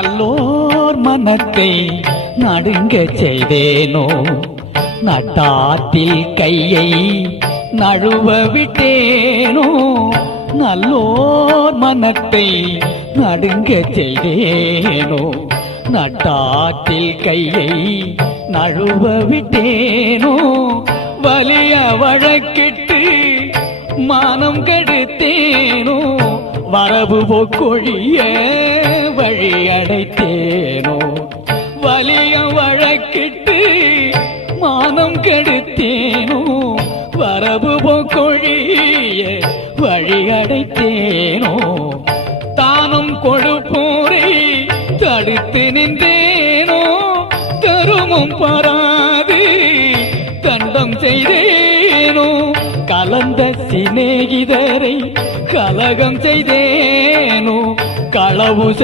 நல்லோர் மனத்தை நடுங்க செய்தேனோ, நட்டாற்றில் கையை நழுவ விட்டேனோ. நல்லோர் மனத்தை நடுங்க செய்தேனோ, நட்டாற்றில் கையை நழுவ விட்டேனோ. வலிய வழக்கிட்டு மானம் கெடுத்தேனோ, வரவு போக்கொழிய வழி அடைத்தேனோ. வலிய வழக்கிட்டு மானம் கெடுத்தேனோ, வரவு போக்கொழிய வழி அடைத்தேனோ. தானும் கொடுப்போரை தடுத்து நின்றேனோ, தருமும் பாராது தண்டம் செய்தேனோ. கலந்த சிநேகிதரை கலகம் செய்தேனோ, களவு